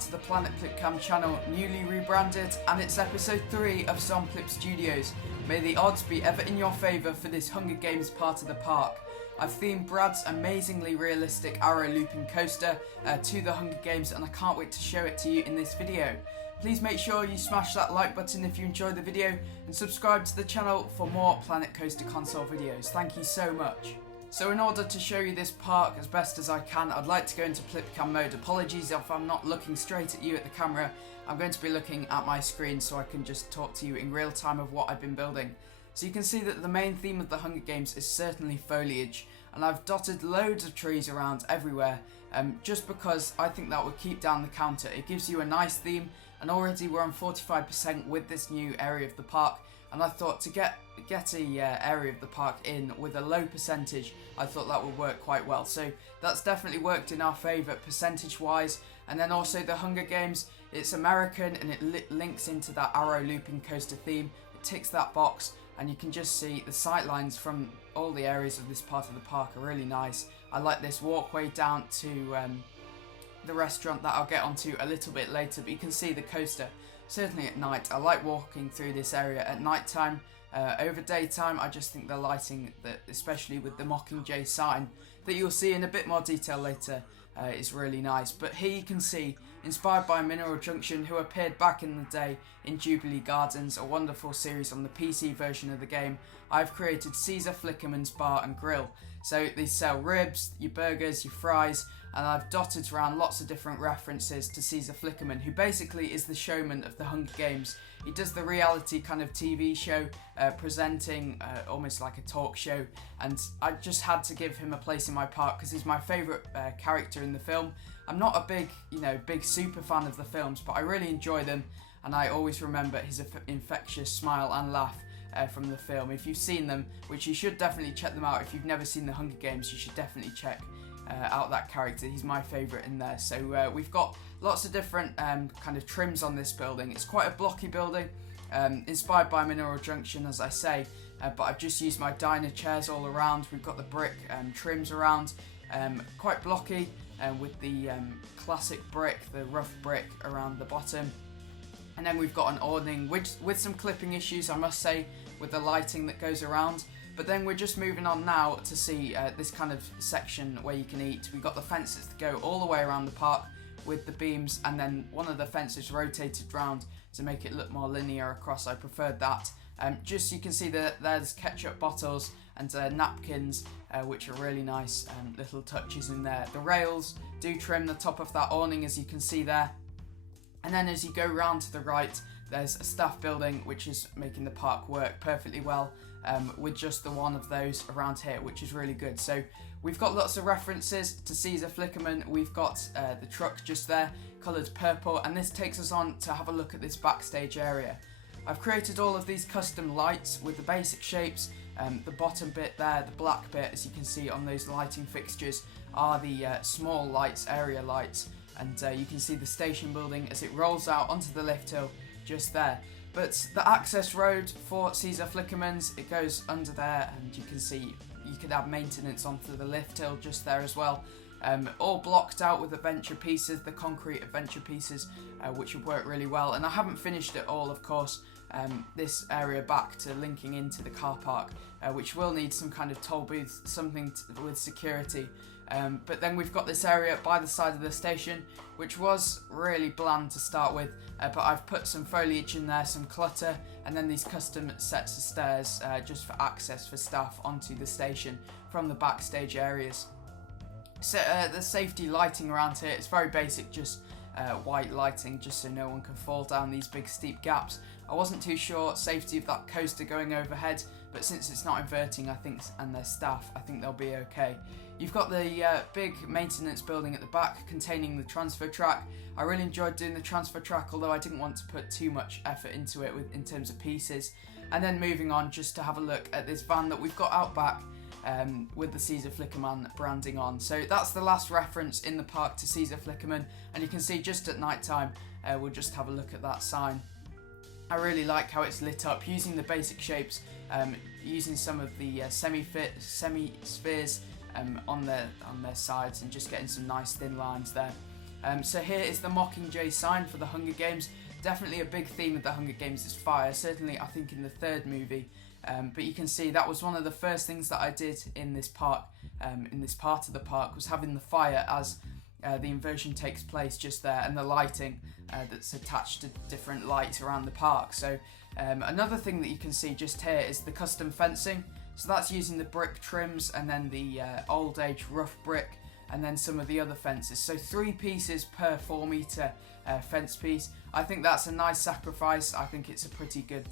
back to the Planet Plipcam channel, newly rebranded, and it's episode 3 of Zomplip Studios. May the odds be ever in your favour for this Hunger Games part of the park. I've themed Brad's amazingly realistic arrow looping coaster to the Hunger Games, and I can't wait to show it to you in this video. Please make sure you smash that like button if you enjoyed the video, and subscribe to the channel for more Planet Coaster console videos. Thank you so much. So in order to show you this park as best as I can, I'd like to go into Plipcam mode. Apologies if I'm not looking straight at you at the camera. I'm going to be looking at my screen so I can just talk to you in real time of what I've been building. So you can see that the main theme of the Hunger Games is certainly foliage, and I've dotted loads of trees around everywhere, just because I think that would keep down the counter. It gives you a nice theme, and already we're on 45% with this new area of the park. And I thought to get a area of the park in with a low percentage, I thought that would work quite well. So that's definitely worked in our favour percentage wise. And then also the Hunger Games, it's American and it links into that arrow looping coaster theme. It ticks that box, and you can just see the sight lines from all the areas of this part of the park are really nice. I like this walkway down to the restaurant that I'll get onto a little bit later, but you can see the coaster. Certainly at night, I like walking through this area at night time. Over daytime, I just think the lighting, especially with the Mockingjay sign, that you'll see in a bit more detail later, is really nice. But here you can see, inspired by Mineral Junction, who appeared back in the day in Jubilee Gardens, a wonderful series on the PC version of the game, I've created Caesar Flickerman's Bar and Grill. So they sell ribs, your burgers, your fries, and I've dotted around lots of different references to Caesar Flickerman, who basically is the showman of the Hunger Games. He does the reality kind of TV show, presenting almost like a talk show, and I just had to give him a place in my park because he's my favourite character in the film. I'm not a big super fan of the films, but I really enjoy them, and I always remember his infectious smile and laugh from the film. If you've seen them, which you should definitely check them out. If you've never seen the Hunger Games, you should definitely check out that character. He's my favourite in there. So we've got lots of different kind of trims on this building. It's quite a blocky building, inspired by Mineral Junction, as I say, but I've just used my diner chairs all around. We've got the brick trims around, quite blocky, with the classic brick, the rough brick around the bottom. And then we've got an awning with some clipping issues, I must say, with the lighting that goes around. But then we're just moving on now to see this kind of section where you can eat. We've got the fences that go all the way around the park with the beams, and then one of the fences rotated round to make it look more linear across. I preferred that. Just you can see that there's ketchup bottles and napkins, which are really nice little touches in there. The rails do trim the top of that awning, as you can see there. And then as you go round to the right, there's a staff building which is making the park work perfectly well, with just the one of those around here, which is really good. So we've got lots of references to Caesar Flickerman. We've got the truck just there, coloured purple, and this takes us on to have a look at this backstage area. I've created all of these custom lights with the basic shapes. The bottom bit there, the black bit, as you can see on those lighting fixtures, are the small lights, area lights. And you can see the station building as it rolls out onto the lift hill just there. But the access road for Caesar Flickerman's, it goes under there, and you can see you could have maintenance onto the lift hill just there as well. All blocked out with adventure pieces, the concrete adventure pieces, which would work really well. And I haven't finished it all, of course, this area back to linking into the car park, which will need some kind of toll booth, something with security. But then we've got this area by the side of the station, which was really bland to start with, but I've put some foliage in there, some clutter, and then these custom sets of stairs just for access for staff onto the station from the backstage areas. So the safety lighting around here, it's very basic, just white lighting, just so no one can fall down these big steep gaps. I wasn't too sure safety of that coaster going overhead, but since it's not inverting, I think, and their staff, I think they'll be okay. You've got the big maintenance building at the back containing the transfer track. I really enjoyed doing the transfer track, although I didn't want to put too much effort into it in terms of pieces. And then moving on just to have a look at this van that we've got out back with the Caesar Flickerman branding on. So that's the last reference in the park to Caesar Flickerman, and you can see just at night time, we'll just have a look at that sign. I really like how it's lit up using the basic shapes, using some of the semi-spheres on their sides, and just getting some nice thin lines there. So here is the Mockingjay sign for the Hunger Games. Definitely a big theme of the Hunger Games is fire, certainly I think in the third movie. But you can see that was one of the first things that I did in this park, in this part of the park, was having the fire as the inversion takes place just there, and the lighting that's attached to different lights around the park. So another thing that you can see just here is the custom fencing. So that's using the brick trims and then the old age rough brick and then some of the other fences. So 3 pieces per 4 metre fence piece. I think that's a nice sacrifice. I think it's a pretty good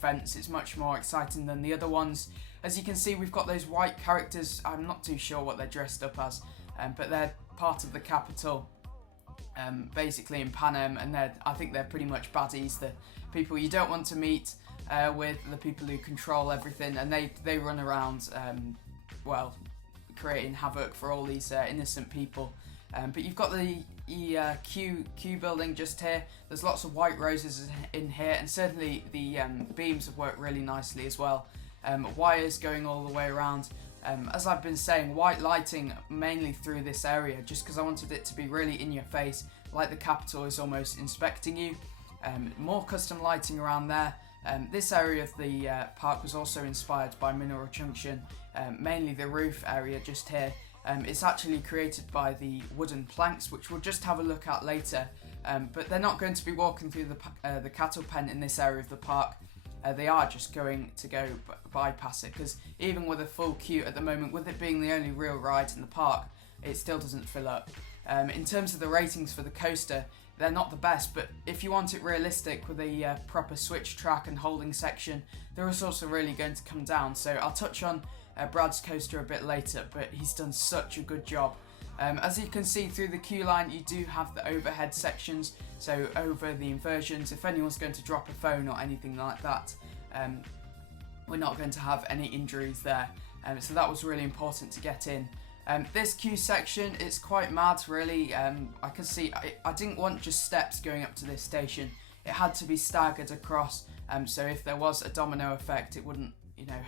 fence. It's much more exciting than the other ones. As you can see, we've got those white characters. I'm not too sure what they're dressed up as, but they're part of the capital, basically in Panem, and I think they're pretty much baddies, the people you don't want to meet with, the people who control everything, and they run around, well, creating havoc for all these innocent people. But you've got the Q building just here. There's lots of white roses in here, and certainly the beams have worked really nicely as well. Wires going all the way around. As I've been saying, white lighting mainly through this area, just because I wanted it to be really in your face, like the Capitol is almost inspecting you. More custom lighting around there. This area of the park was also inspired by Mineral Junction, mainly the roof area just here. It's actually created by the wooden planks, which we'll just have a look at later. But they're not going to be walking through the cattle pen in this area of the park. They are just going to go bypass it, because even with a full queue at the moment, with it being the only real ride in the park, it still doesn't fill up. In terms of the ratings for the coaster, they're not the best, but if you want it realistic with a proper switch track and holding section, the results are really going to come down. So I'll touch on Brad's coaster a bit later, but he's done such a good job. As you can see through the queue line, you do have the overhead sections, so over the inversions, if anyone's going to drop a phone or anything like that, we're not going to have any injuries there. So that was really important to get in. This queue section, it's quite mad really. I can see, I didn't want just steps going up to this station. It had to be staggered across, so if there was a domino effect, it wouldn't,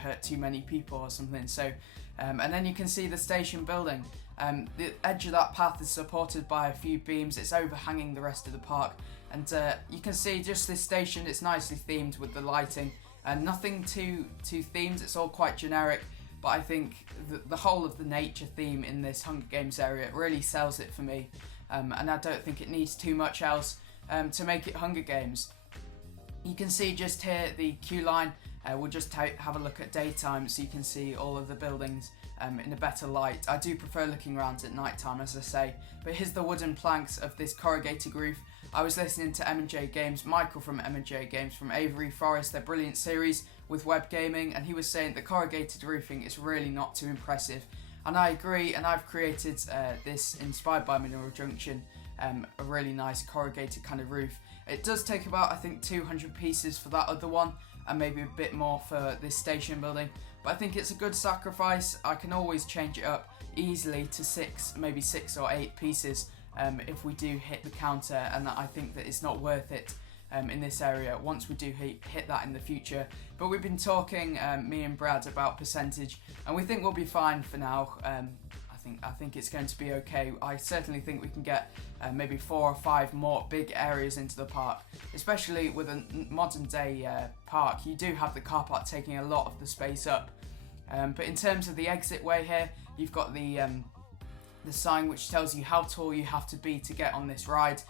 hurt too many people or something. So, and then you can see the station building. The edge of that path is supported by a few beams. It's overhanging the rest of the park, and you can see just this station. It's nicely themed with the lighting, and nothing too themed. It's all quite generic. But I think the whole of the nature theme in this Hunger Games area really sells it for me, and I don't think it needs too much else to make it Hunger Games. You can see just here the queue line. We'll just have a look at daytime so you can see all of the buildings in a better light. I do prefer looking around at night time, as I say, but here's the wooden planks of this corrugated roof. I was listening to M&J Games, Michael from M&J Games from Avery Forest, their brilliant series with web gaming, and he was saying the corrugated roofing is really not too impressive, and I agree. And I've created this inspired by Mineral Junction, a really nice corrugated kind of roof. It does take about, I think, 200 pieces for that other one, and maybe a bit more for this station building, but I think it's a good sacrifice. I can always change it up easily to 6, maybe 6 or 8 pieces if we do hit the counter, and I think that it's not worth it in this area once we do hit that in the future. But we've been talking, me and Brad, about percentage, and we think we'll be fine for now. I think it's going to be okay. I certainly think we can get maybe 4 or 5 more big areas into the park, especially with a modern day park. You do have the car park taking a lot of the space up, but in terms of the exit way here, you've got the sign which tells you how tall you have to be to get on this ride.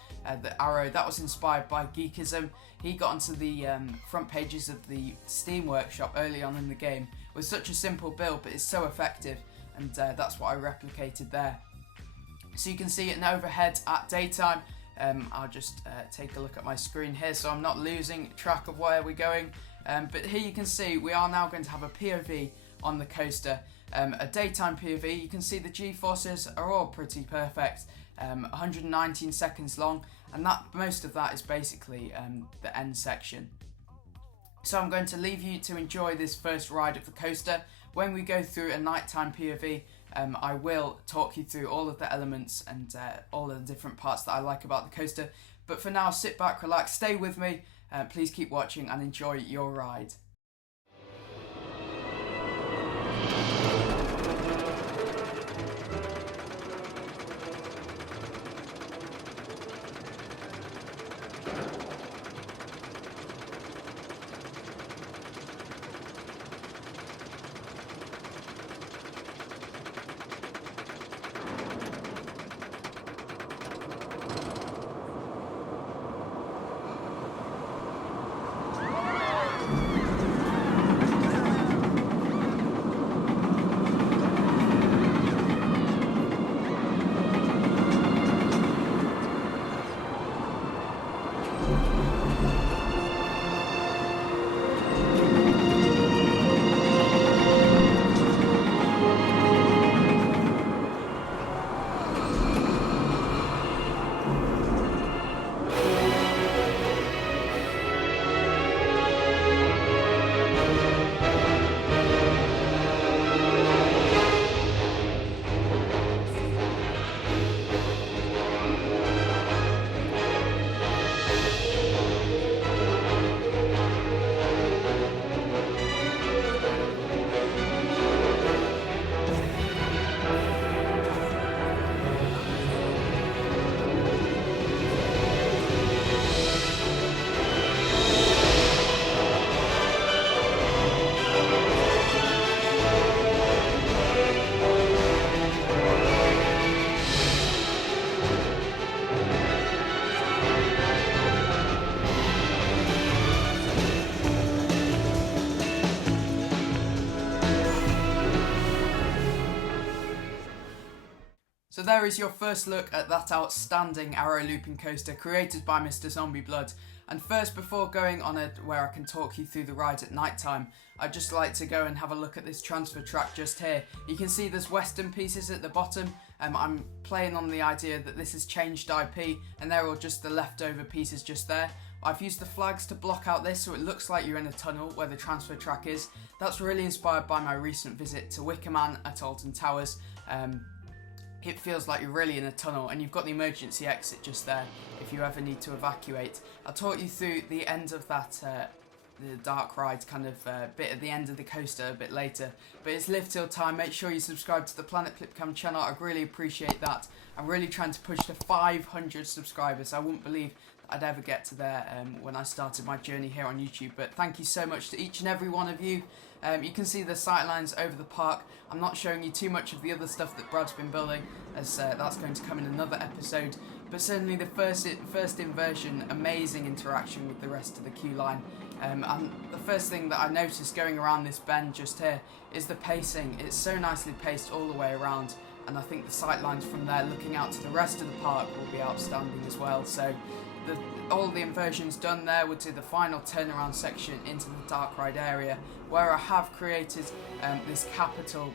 The arrow, that was inspired by Geekism. He got onto the front pages of the Steam Workshop early on in the game with such a simple build, but it's so effective, and that's what I replicated there. So you can see it in overhead at daytime. I'll just take a look at my screen here so I'm not losing track of where we're going. But here you can see we are now going to have a POV on the coaster. A daytime POV, you can see the G-forces are all pretty perfect, 119 seconds long, and most of that is basically the end section. So I'm going to leave you to enjoy this first ride of the coaster. When we go through a nighttime POV, I will talk you through all of the elements and all of the different parts that I like about the coaster. But for now, sit back, relax, stay with me, please keep watching and enjoy your ride. So there is your first look at that outstanding arrow looping coaster created by Mr. Zombieblood. And first, before going on where I can talk you through the ride at night time, I'd just like to go and have a look at this transfer track just here. You can see there's western pieces at the bottom. I'm playing on the idea that this has changed IP and they're all just the leftover pieces just there. I've used the flags to block out this so it looks like you're in a tunnel where the transfer track is. That's really inspired by my recent visit to Wickerman at Alton Towers. It feels like you're really in a tunnel, and you've got the emergency exit just there if you ever need to evacuate. I'll talk you through the end of that the dark ride kind of bit at the end of the coaster a bit later, but it's live till time. Make sure you subscribe to the Planet Plipcam channel. I'd really appreciate that. I'm really trying to push to 500 subscribers. I wouldn't believe I'd ever get to there when I started my journey here on YouTube, but thank you so much to each and every one of you. You can see the sightlines over the park. I'm not showing you too much of the other stuff that Brad's been building, as that's going to come in another episode, but certainly the first inversion, amazing interaction with the rest of the queue line. And the first thing that I noticed going around this bend just here is the pacing. It's so nicely paced all the way around, and I think the sightlines from there looking out to the rest of the park will be outstanding as well. So all the inversions done there, would do the final turnaround section into the dark ride area, where I have created this capital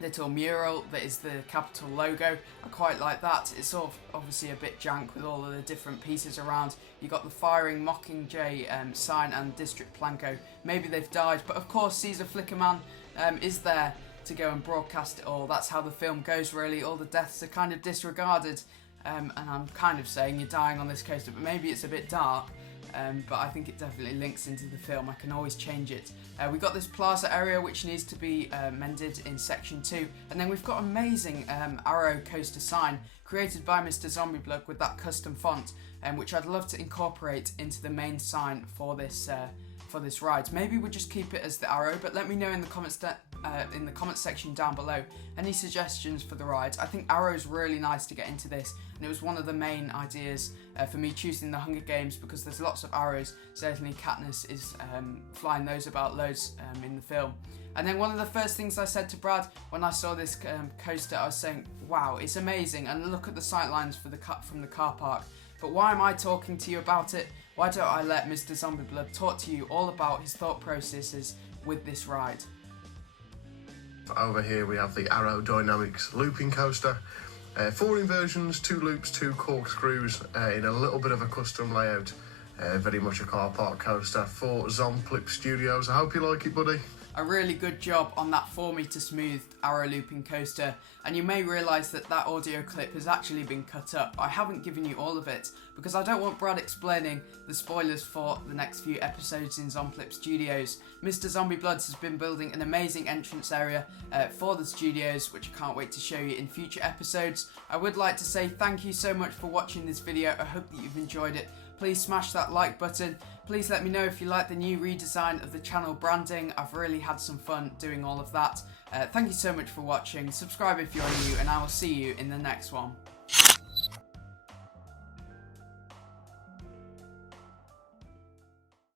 little mural that is the capital logo. I quite like that. It's sort of obviously a bit jank with all of the different pieces around. You got the firing Mockingjay sign and District Planko. Maybe they've died, but of course Caesar Flickerman is there to go and broadcast it all. That's how the film goes really. All the deaths are kind of disregarded. And I'm kind of saying you're dying on this coaster, but maybe it's a bit dark, but I think it definitely links into the film. I can always change it. We've got this plaza area which needs to be mended in section 2, and then we've got amazing arrow coaster sign created by Mr. Zombieblood with that custom font, which I'd love to incorporate into the main sign for this ride. Maybe we'll just keep it as the arrow, but let me know in the comments section down below any suggestions for the rides. I think arrow's really nice to get into this, and it was one of the main ideas for me choosing the Hunger Games, because there's lots of arrows. Certainly Katniss is flying those about loads in the film. And then one of the first things I said to Brad when I saw this coaster, I was saying, wow, it's amazing, and look at the sightlines from the car park. But why am I talking to you about it? Why don't I let Mr. Zombieblood talk to you all about his thought processes with this ride? Over here we have the Arrow Dynamics looping coaster. 4 inversions, 2 loops, 2 corkscrews in a little bit of a custom layout. Very much a car park coaster for Zomplip Studios. I hope you like it, buddy. A really good job on that 4-meter smooth arrow looping coaster, and you may realise that audio clip has actually been cut up. I haven't given you all of it because I don't want Brad explaining the spoilers for the next few episodes in Zomplip Studios. Mr. Zombiebloods has been building an amazing entrance area for the studios, which I can't wait to show you in future episodes. I would like to say thank you so much for watching this video. I hope that you've enjoyed it. Please smash that like button. Please let me know if you like the new redesign of the channel branding. I've really had some fun doing all of that. Thank you so much for watching. Subscribe if you're new, and I will see you in the next one.